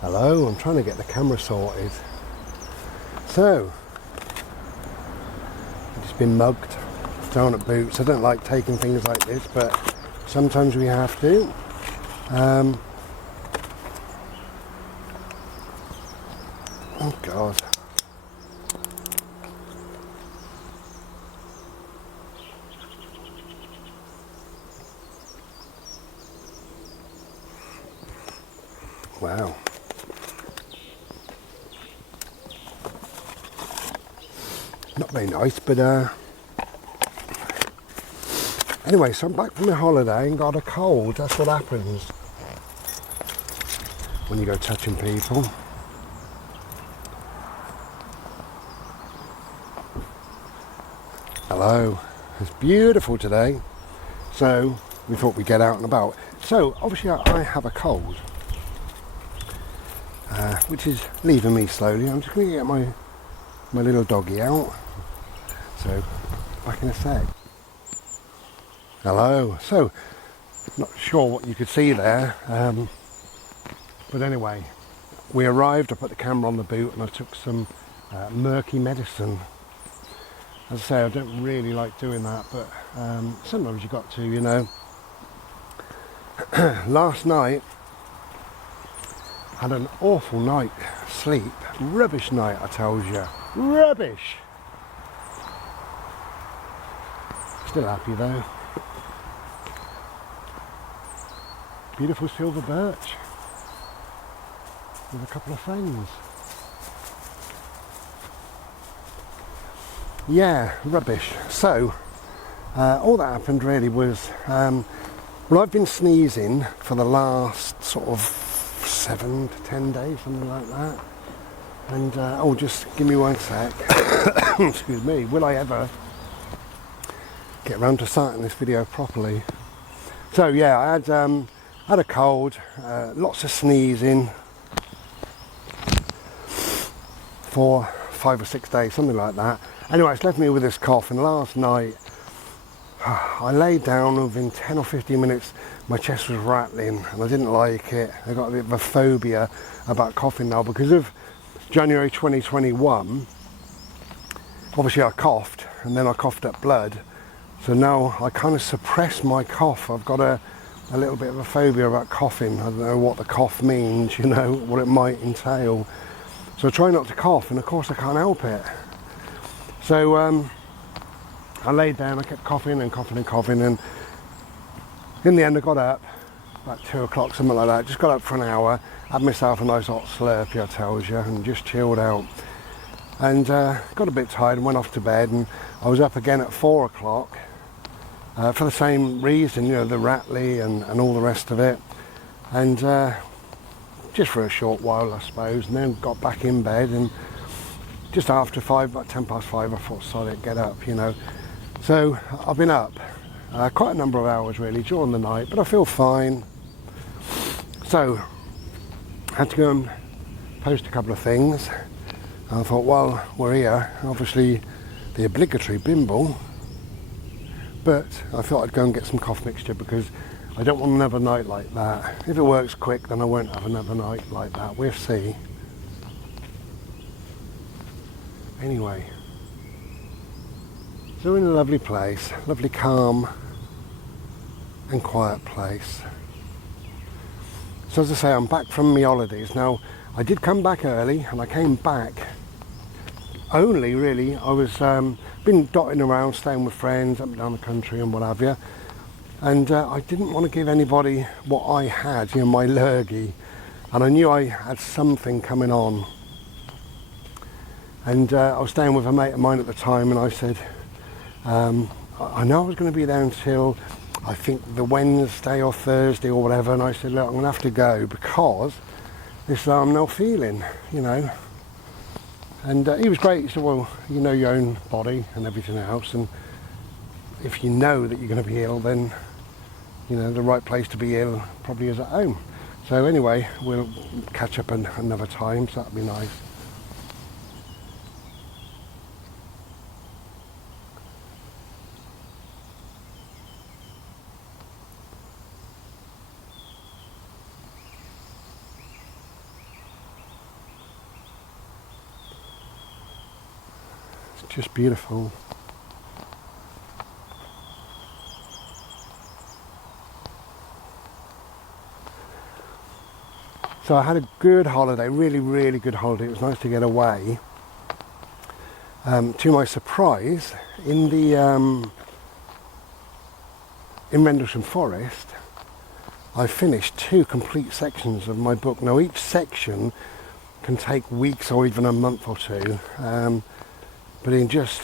Hello, I'm trying to get the camera sorted. So, I've just been mugged, thrown at boots. I don't like taking things like this, but sometimes we have to. Oh God. Wow. Not very nice, but anyway, so I'm back from my holiday and got a cold. That's what happens when you go touching people. Hello. It's beautiful today, so we thought we'd get out and about. So obviously I have a cold, which is leaving me slowly. I'm just going to get my little doggy out. So back in a sec. Hello. So not sure what you could see there, but anyway, we arrived. I put the camera on the boot and I took some murky medicine. As I say, I don't really like doing that, but sometimes you got to, you know. Last night, had an awful night sleep. Rubbish night, I told you. Rubbish! Still happy though. Beautiful silver birch with a couple of friends. Yeah, rubbish. So, all that happened really was, well, I've been sneezing for the last sort of 7 to 10 days, something like that. And, oh, just give me one sec. Excuse me. Will I ever get around to starting this video properly? So, yeah, I had a cold, lots of sneezing for 5 or 6 days, something like that. Anyway, it's left me with this cough, and last night I laid down. Within 10 or 15 minutes my chest was rattling and I didn't like it. I got a bit of a phobia about coughing now because of January 2021. Obviously I coughed and then I coughed up blood, so now I kind of suppress my cough. I've got a little bit of a phobia about coughing. I don't know what the cough means, you know, what it might entail. So I try not to cough, and of course I can't help it. So I laid down, I kept coughing and coughing and coughing, and in the end I got up about 2 o'clock, something like that. Just got up for an hour, had myself a nice hot Slurpee, I tells you, and just chilled out. And got a bit tired and went off to bed, and I was up again at 4 o'clock for the same reason, you know, the rattly and all the rest of it. And just for a short while, I suppose, and then got back in bed, and just after 5, about 10 past 5, I thought, sorry, get up, you know. So I've been up quite a number of hours really during the night, but I feel fine. So I had to go and post a couple of things. And I thought, well, we're here, obviously the obligatory bimble, but I thought I'd go and get some cough mixture because I don't want another night like that. If it works quick, then I won't have another night like that. We'll see. Anyway, so we're in a lovely place, lovely calm and quiet place. So as I say, I'm back from my holidays. Now, I did come back early, and I came back only really, I was been dotting around, staying with friends up and down the country and what have you. And I didn't want to give anybody what I had, you know, my lurgy. And I knew I had something coming on. And I was staying with a mate of mine at the time, and I said, I know I was going to be there until I think the Wednesday or Thursday or whatever, and I said, look, I'm going to have to go because this I'm now feeling, you know. And he was great. He said, well, you know your own body and everything else, and if you know that you're going to be ill, then, you know, the right place to be ill probably is at home. So anyway, we'll catch up another time, so that'll be nice. just beautiful. So I had a good holiday, really good holiday. It was nice to get away. To my surprise, in Rendlesham Forest, I finished 2 complete sections of my book. Now each section can take weeks or even a month or 2, but in just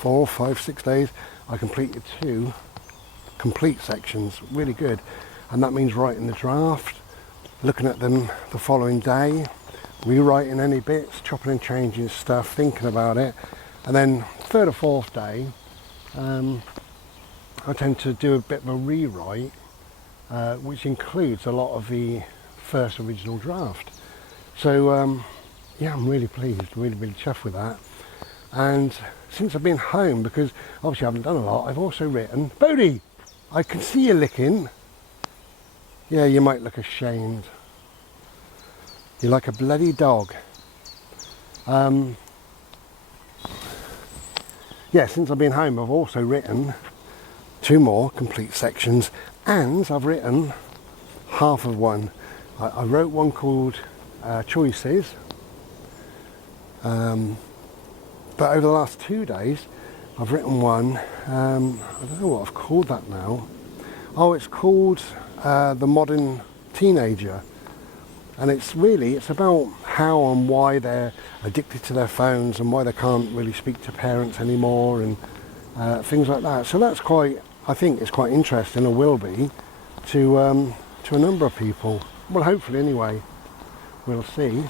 4, 5, 6 days I completed 2 complete sections. Really good. And that means writing the draft, looking at them the following day, rewriting any bits, chopping and changing stuff, thinking about it, and then 3rd or 4th day I tend to do a bit of a rewrite, which includes a lot of the first original draft. So yeah, I'm really pleased, really chuffed with that. And since I've been home, because obviously I haven't done a lot, I've also written, Bodhi, I can see you licking. Yeah, you might look ashamed. You're like a bloody dog. Yeah, since I've been home, I've also written 2 more complete sections, and I've written half of one. I wrote one called Choices, but over the last 2 days I've written one, I don't know what I've called that now. Oh, it's called The Modern Teenager. And it's about how and why they're addicted to their phones and why they can't really speak to parents anymore, and things like that. So that's I think it's quite interesting, or will be, to a number of people. Well, hopefully anyway, we'll see.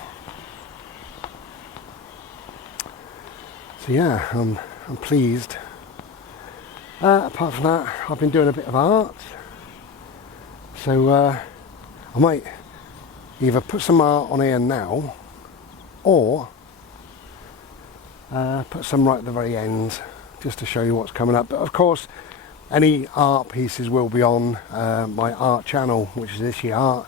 So yeah, I'm pleased. Apart from that, I've been doing a bit of art. So I might either put some art on here now, or put some right at the very end, just to show you what's coming up. But of course, any art pieces will be on my art channel, which is This Year Art.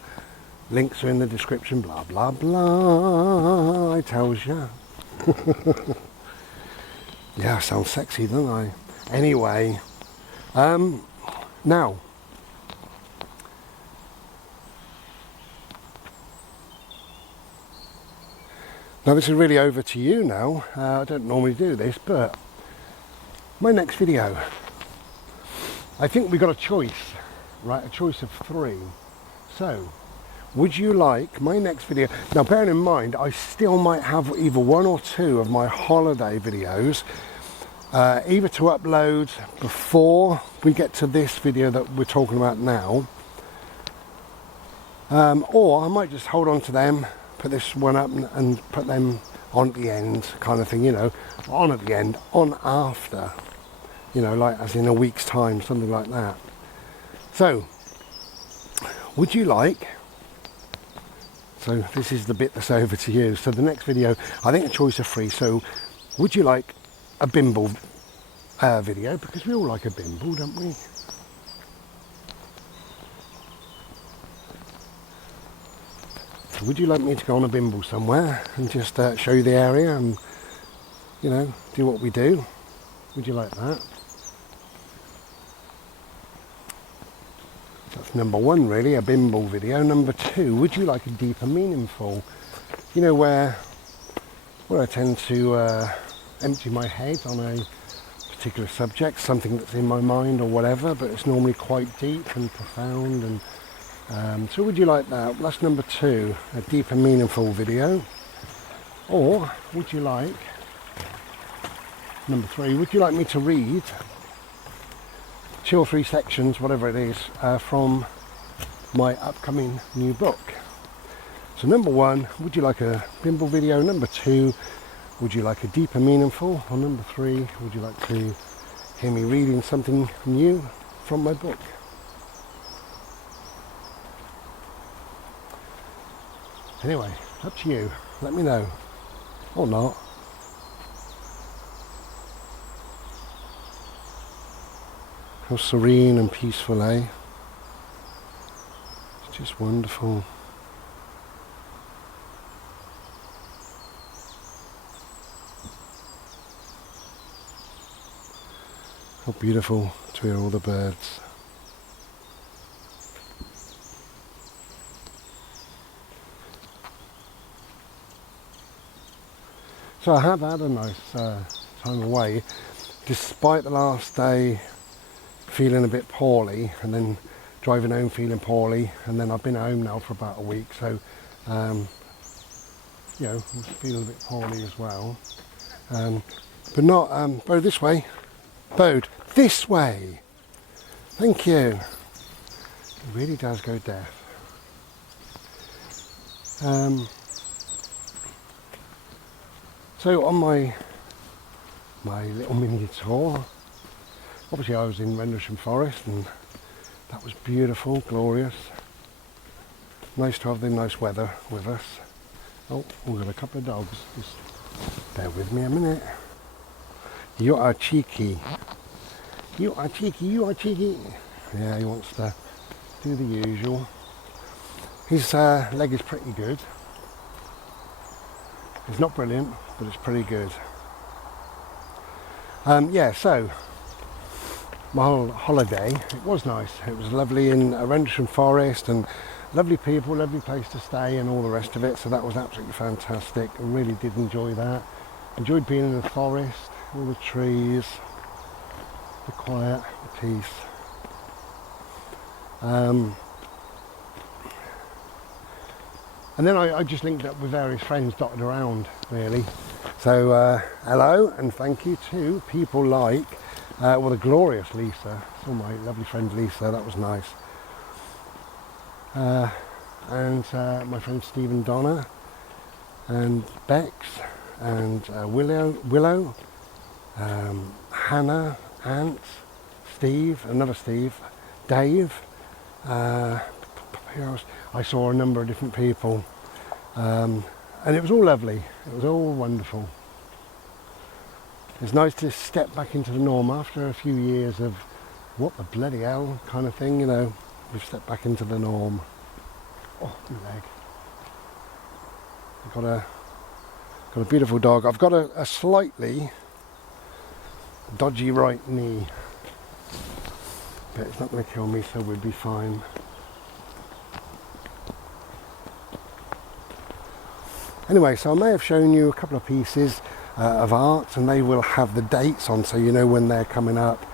Links are in the description, blah blah blah, I tells ya. Yeah, I sound sexy, don't I? Anyway, now, this is really over to you now. I don't normally do this, but my next video, I think we got a choice, right? A choice of 3. So, would you like my next video? Now, bearing in mind, I still might have either 1 or 2 of my holiday videos, either to upload before we get to this video that we're talking about now, or I might just hold on to them, put this one up and put them on at the end, kind of thing, you know, on at the end, on after, you know, like as in a week's time, something like that. So, would you like, so this is the bit that's over to you. So the next video, I think a choice of 3. So, would you like a bimble video? Because we all like a bimble, don't we? Would you like me to go on a bimble somewhere and just show you the area and, you know, do what we do? Would you like that? That's number 1, really, a bimble video. Number 2, would you like a deeper meaningful? You know, where I tend to empty my head on a particular subject, something that's in my mind or whatever, but it's normally quite deep and profound, and so would you like that? Well, that's number 2, a deep and meaningful video. Or would you like, number 3, would you like me to read 2 or 3 sections, whatever it is, from my upcoming new book? So number 1, would you like a bimble video? Number 2, would you like a deep and meaningful? Or number 3, would you like to hear me reading something new from my book? Anyway, up to you. Let me know. Or not. How serene and peaceful, eh? It's just wonderful. How beautiful to hear all the birds. So I have had a nice time away, despite the last day feeling a bit poorly, and then driving home feeling poorly, and then I've been home now for about a week, so you know, I'm feeling a bit poorly as well. But not, Bode, this way. Bode, this way. Thank you. It really does go deaf. So on my little mini tour, obviously I was in Rendlesham Forest, and that was beautiful, glorious. Nice to have the nice weather with us. Oh, we've got a couple of dogs. Just bear with me a minute. You are cheeky. You are cheeky, you are cheeky. Yeah, he wants to do the usual. His leg is pretty good. It's not brilliant, but it's pretty good. Yeah, so my whole holiday, it was nice. It was lovely in Rendlesham Forest, and lovely people, lovely place to stay, and all the rest of it. So that was absolutely fantastic. I really did enjoy that. Enjoyed being in the forest, all the trees, the quiet, the peace. And then I just linked up with various friends dotted around, really. So hello and thank you to people like, well, the glorious Lisa. Saw my lovely friend Lisa, that was nice. And my friend Steve and Donna, and Bex, and Willow, Hannah, Ant, Steve, another Steve, Dave. Who else? I saw a number of different people, and it was all lovely. It was all wonderful. It's nice to step back into the norm after a few years of what the bloody hell kind of thing, you know. We've stepped back into the norm. Oh, my leg. I've got a beautiful dog. I've got a slightly dodgy right knee, but it's not going to kill me, so we'll be fine. Anyway, so I may have shown you a couple of pieces of art, and they will have the dates on, so you know when they're coming up.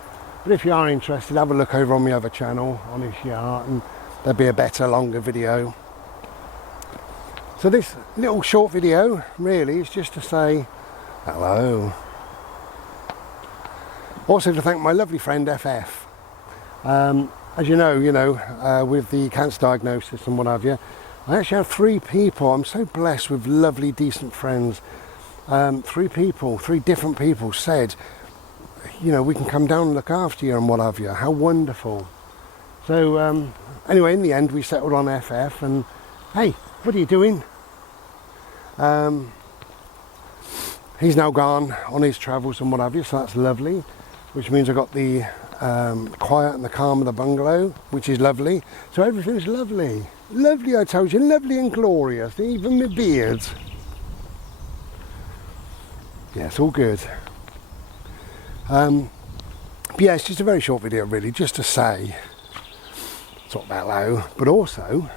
But if you are interested, have a look over on my other channel, Honest Art, and there'll be a better, longer video. So this little short video really is just to say hello. Also to thank my lovely friend FF. As you know, with the cancer diagnosis and what have you, I actually have 3 people. I'm so blessed with lovely, decent friends. 3 people, 3 different people said, you know, we can come down and look after you and what have you. How wonderful. So anyway, in the end we settled on FF, and hey, what are you doing? He's now gone on his travels and what have you, so that's lovely, which means I got the quiet and the calm of the bungalow, which is lovely. So everything's lovely. Lovely, I told you, lovely and glorious, even my beard. Yeah, it's all good. But yeah, it's just a very short video really, just to say sort of hello, but also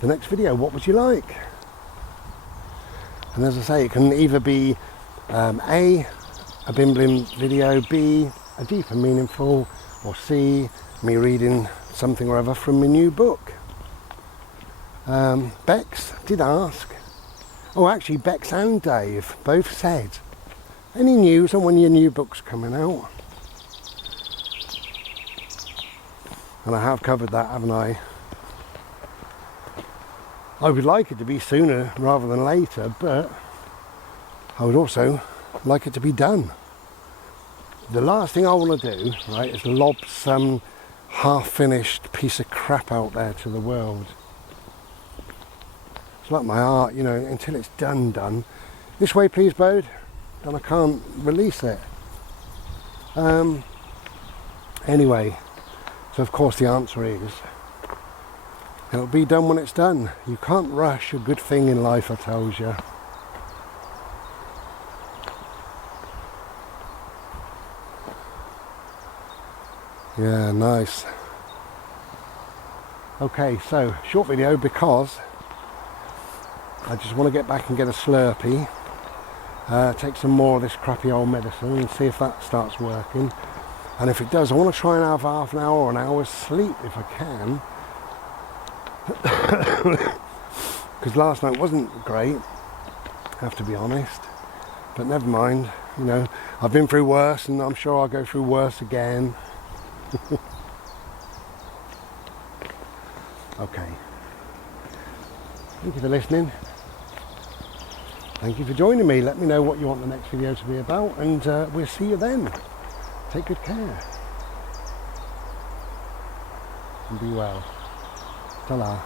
the next video, what would you like? And as I say, it can either be A bim video, B, a deep and meaningful, or C, me reading something or other from my new book. Bex did ask, oh actually Bex and Dave both said, any news on when your new book's coming out? And I have covered that, haven't I? I would like it to be sooner rather than later, but I would also like it to be done. The last thing I want to do, right, is lob some half-finished piece of crap out there to the world. It's like my art, you know, until it's done. This way please, Bode. Then I can't release it. Anyway, so of course the answer is, it'll be done when it's done. You can't rush a good thing in life, I tells you. Yeah, nice. Okay, so short video because I just want to get back and get a Slurpee, take some more of this crappy old medicine and see if that starts working. And if it does, I want to try and have half an hour or an hour's sleep if I can. Because last night wasn't great, I have to be honest. But never mind, you know, I've been through worse and I'm sure I'll go through worse again. Okay. Thank you for listening. Thank you for joining me. Let me know what you want the next video to be about, and we'll see you then. Take good care. And be well. Ta-la.